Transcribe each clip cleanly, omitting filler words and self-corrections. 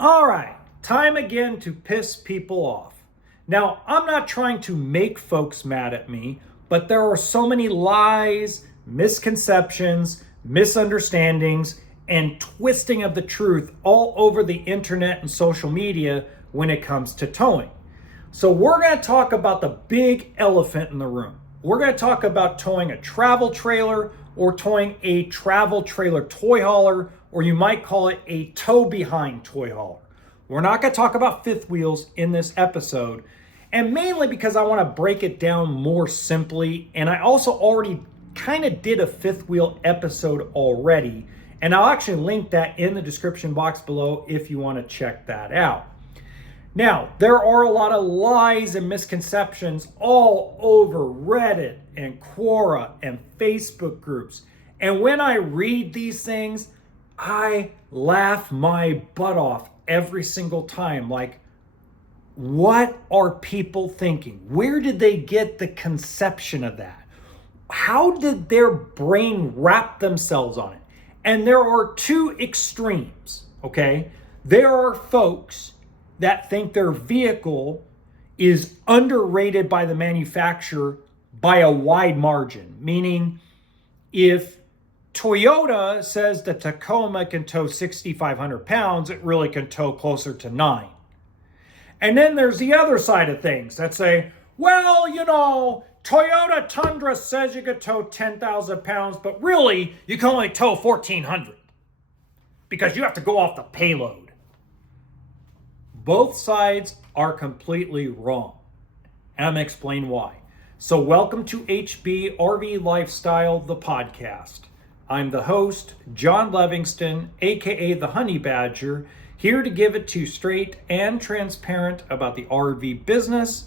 All right, time again to piss people off. Now, I'm not trying to make folks mad at me, but there are so many lies, misconceptions, misunderstandings, and twisting of the truth all over the internet and social media when it comes to towing. So we're going to talk about the big elephant in the room. We're going to talk about towing a travel trailer or towing a travel trailer toy hauler, or you might call it a tow behind toy hauler. We're not going to talk about fifth wheels in this episode, and mainly because I want to break it down more simply, and I also already kind of did a fifth wheel episode already, and I'll actually link that in the description box below if you want to check that out. Now, there are a lot of lies and misconceptions all over Reddit and Quora and Facebook groups. And when I read these things, I laugh my butt off every single time. Like, what are people thinking? Where did they get the conception of that? How did their brain wrap themselves on it? And there are two extremes, okay? There are folks that think their vehicle is underrated by the manufacturer by a wide margin. Meaning, if Toyota says the Tacoma can tow 6,500 pounds, it really can tow closer to 9. And then there's the other side of things that say, well, Toyota Tundra says you could tow 10,000 pounds, but really you can only tow 1,400 because you have to go off the payload. Both sides are completely wrong, and I'm going to explain why. So welcome to HB RV Lifestyle, the podcast. I'm the host, John Levingston, aka the Honey Badger, here to give it to you straight and transparent about the RV business,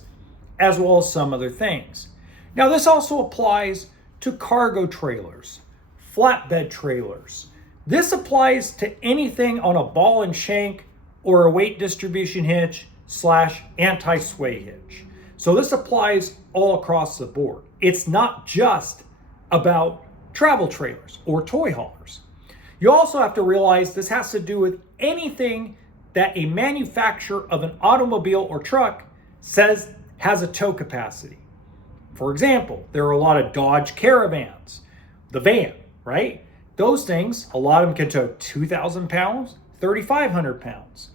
as well as some other things. Now, this also applies to cargo trailers, flatbed trailers. This applies to anything on a ball and shank or a weight distribution hitch / anti-sway hitch. So this applies all across the board. It's not just about travel trailers or toy haulers. You also have to realize this has to do with anything that a manufacturer of an automobile or truck says has a tow capacity. For example, there are a lot of Dodge Caravans, the van, right? Those things, a lot of them can tow 2,000 pounds, 3,500 pounds.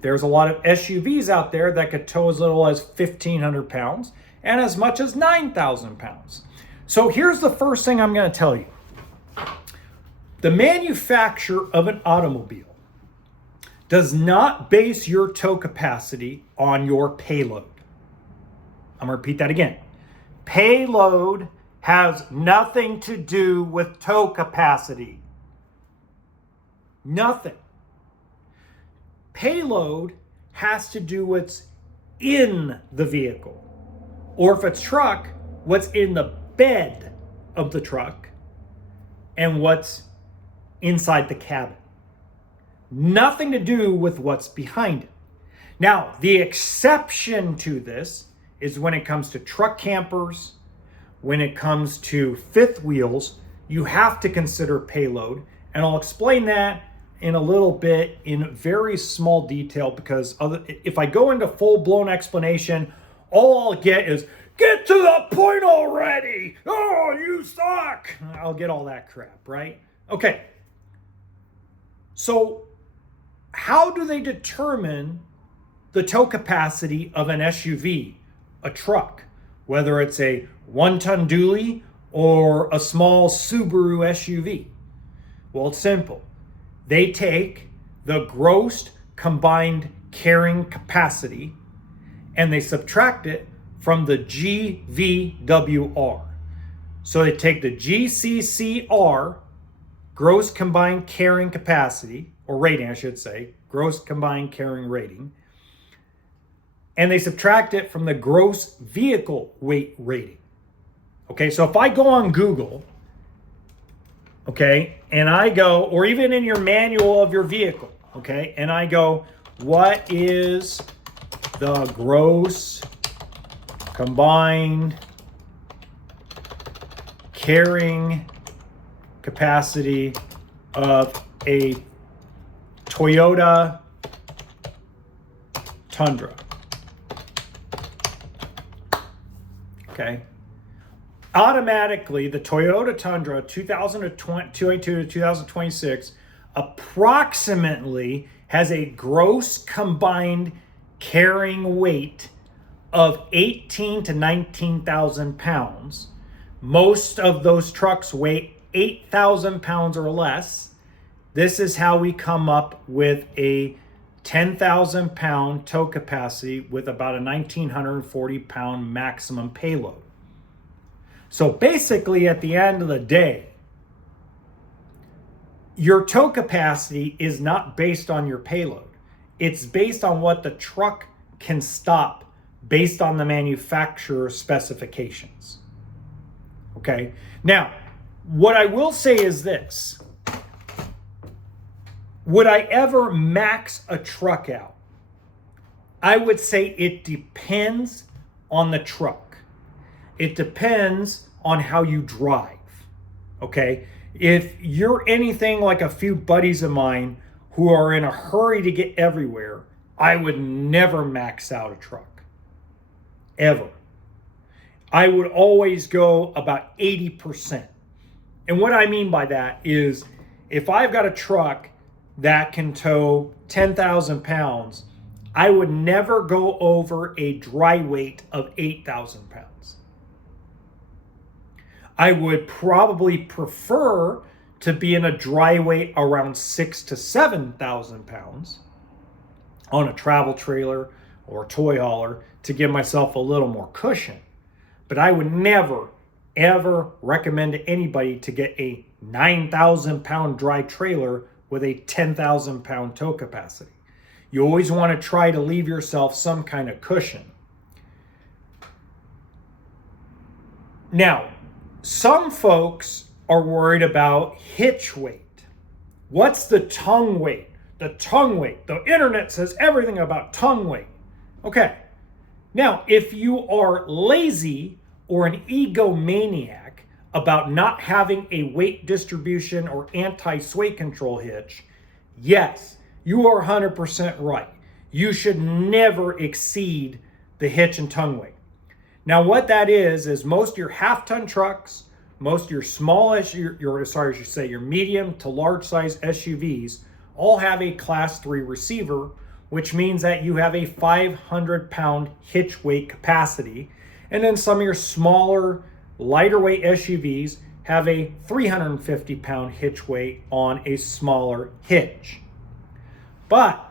There's a lot of SUVs out there that could tow as little as 1,500 pounds and as much as 9,000 pounds. So here's the first thing I'm going to tell you. The manufacturer of an automobile does not base your tow capacity on your payload. I'm going to repeat that again. Payload has nothing to do with tow capacity. Nothing. Payload has to do what's in the vehicle. Or if it's truck, what's in the bed of the truck and what's inside the cabin. Nothing to do with what's behind it. Now, the exception to this is when it comes to truck campers, when it comes to fifth wheels, you have to consider payload. And I'll explain that in a little bit in very small detail, because if I go into full-blown explanation, all I'll get is, get to the point already! Oh, you suck! I'll get all that crap, right? Okay. So how do they determine the tow capacity of an SUV, a truck, whether it's a 1-ton dually or a small Subaru SUV? Well, it's simple. They take the gross combined carrying capacity and they subtract it from the GVWR. So they take the GCCR, gross combined carrying capacity, or rating, I should say, gross combined carrying rating, and they subtract it from the gross vehicle weight rating. Okay, so if I go on Google, okay, and I go, or even in your manual of your vehicle, okay, and I go, what is the gross combined carrying capacity of a Toyota Tundra. Okay. Automatically, the Toyota Tundra 2022 to 2026 approximately has a gross combined carrying weight of 18 to 19,000 pounds. Most of those trucks weigh 8,000 pounds or less. This is how we come up with a 10,000 pound tow capacity with about a 1,940 pound maximum payload. So basically, at the end of the day, your tow capacity is not based on your payload. It's based on what the truck can stop based on the manufacturer specifications. Okay? Now, what I will say is this. Would I ever max a truck out? I would say it depends on the truck. It depends on how you drive. Okay? If you're anything like a few buddies of mine who are in a hurry to get everywhere, I would never max out a truck. Ever. I would always go about 80%. And what I mean by that is if I've got a truck that can tow 10,000 pounds, I would never go over a dry weight of 8,000 pounds. I would probably prefer to be in a dry weight around 6,000 to 7,000 pounds on a travel trailer or a toy hauler to give myself a little more cushion. But I would never, ever recommend to anybody to get a 9,000 pound dry trailer with a 10,000 pound tow capacity. You always want to try to leave yourself some kind of cushion. Now, some folks are worried about hitch weight. What's the tongue weight? The tongue weight. The internet says everything about tongue weight. Okay. Now, if you are lazy or an egomaniac about not having a weight distribution or anti-sway control hitch, yes, you are 100% right. You should never exceed the hitch and tongue weight. Now, what that is most of your half-ton trucks, most of your small, your medium to large size SUVs all have a class 3 receiver, which means that you have a 500 pound hitch weight capacity. And then some of your smaller, lighter weight SUVs have a 350 pound hitch weight on a smaller hitch. But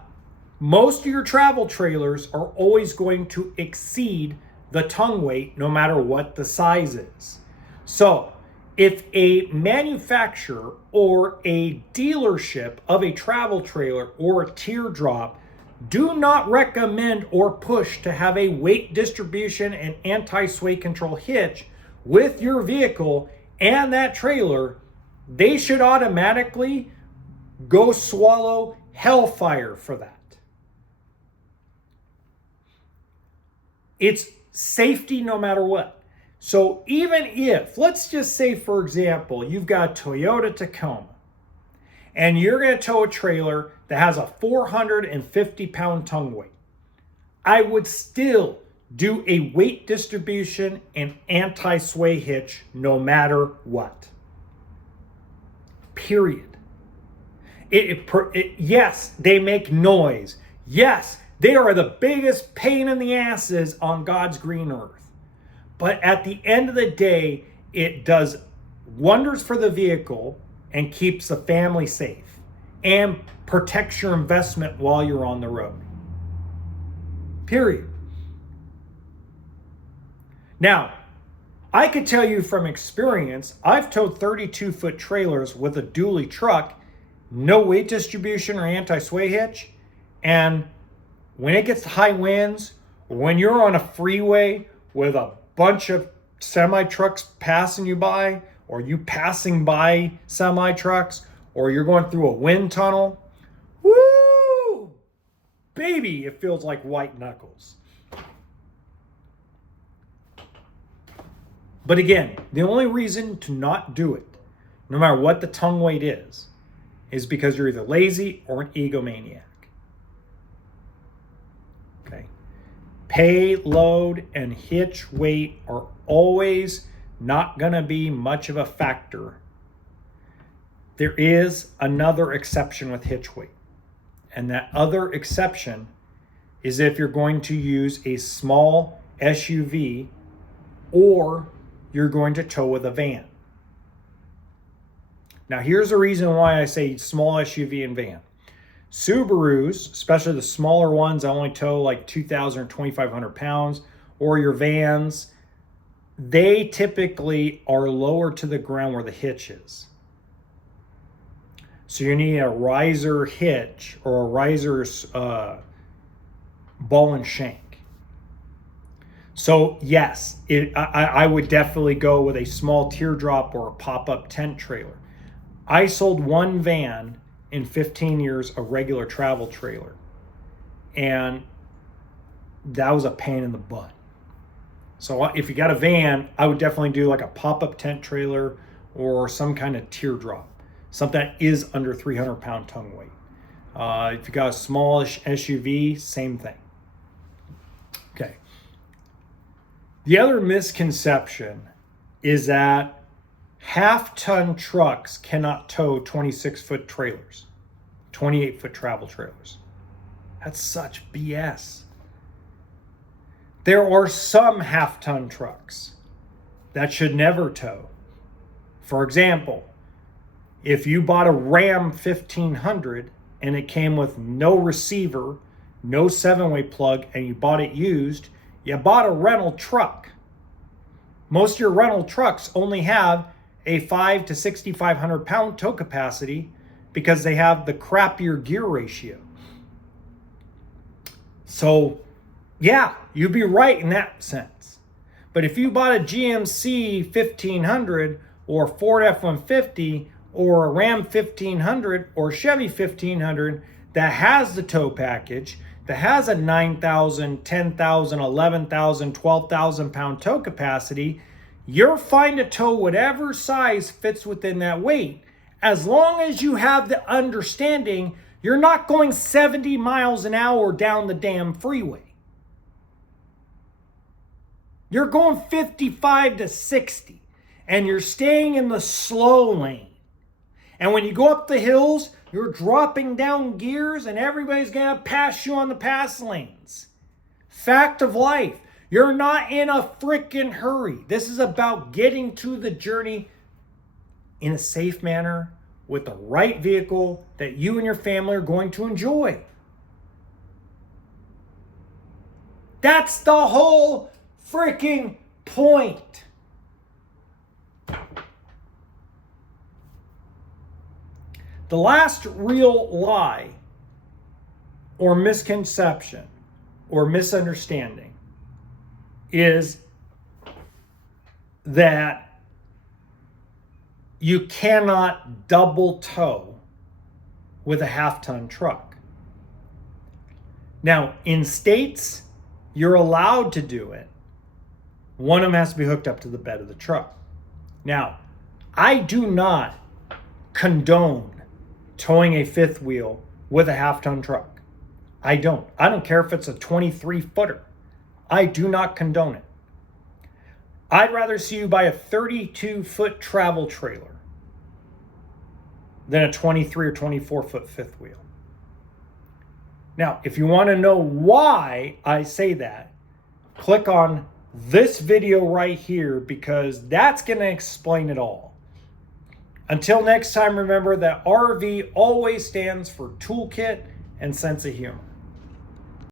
most of your travel trailers are always going to exceed the tongue weight no matter what the size is. So if a manufacturer or a dealership of a travel trailer or a teardrop do not recommend or push to have a weight distribution and anti-sway control hitch with your vehicle and that trailer, they should automatically go swallow hellfire for that. It's safety no matter what. So even if, let's just say, for example, you've got a Toyota Tacoma and you're going to tow a trailer that has a 450 pound tongue weight, I would still do a weight distribution and anti-sway hitch no matter what. Period. Yes, they make noise. Yes, they are the biggest pain in the asses on God's green earth. But at the end of the day, it does wonders for the vehicle and keeps the family safe and protects your investment while you're on the road. Period. Now, I could tell you from experience, I've towed 32-foot trailers with a dually truck, no weight distribution or anti-sway hitch, and when it gets to high winds, when you're on a freeway with a bunch of semi-trucks passing you by, or you passing by semi-trucks, or you're going through a wind tunnel, woo! Baby, it feels like white knuckles. But again, the only reason to not do it, no matter what the tongue weight is because you're either lazy or an egomaniac. Okay? Payload and hitch weight are always not going to be much of a factor. There is another exception with hitch weight. And that other exception is if you're going to use a small SUV or you're going to tow with a van. Now, here's the reason why I say small SUV and van. Subarus, especially the smaller ones that only tow like 2,000 or 2,500 pounds, or your vans, they typically are lower to the ground where the hitch is. So you need a riser hitch or a riser ball and shank. So yes, I would definitely go with a small teardrop or a pop-up tent trailer. I sold one van in 15 years, a regular travel trailer. And that was a pain in the butt. So if you got a van, I would definitely do like a pop-up tent trailer or some kind of teardrop. Something that is under 300 pound tongue weight. If you got a smallish SUV, same thing. Okay. The other misconception is that half-ton trucks cannot tow 26-foot trailers, 28-foot travel trailers. That's such BS. There are some half-ton trucks that should never tow. For example, if you bought a Ram 1500 and it came with no receiver, no 7-way plug, and you bought it used, you bought a rental truck. Most of your rental trucks only have a 5 to 6,500 pound tow capacity because they have the crappier gear ratio. So yeah, you'd be right in that sense. But if you bought a GMC 1500 or Ford F-150 or a Ram 1500 or Chevy 1500 that has the tow package, that has a 9,000, 10,000, 11,000, 12,000 pound tow capacity, you're fine to tow whatever size fits within that weight, as long as you have the understanding you're not going 70 miles an hour down the damn freeway. You're going 55 to 60, and you're staying in the slow lane. And when you go up the hills, you're dropping down gears, and everybody's going to pass you on the pass lanes. Fact of life. You're not in a freaking hurry. This is about getting to the journey in a safe manner with the right vehicle that you and your family are going to enjoy. That's the whole freaking point. The last real lie or misconception or misunderstanding is that you cannot double tow with a half-ton truck. Now, in states, you're allowed to do it. One of them has to be hooked up to the bed of the truck. Now, I do not condone towing a fifth wheel with a half-ton truck. I don't. I don't care if it's a 23-footer. I do not condone it. I'd rather see you buy a 32-foot travel trailer than a 23 or 24-foot fifth wheel. Now, if you want to know why I say that, click on this video right here, because that's going to explain it all. Until next time, remember that RV always stands for toolkit and sense of humor.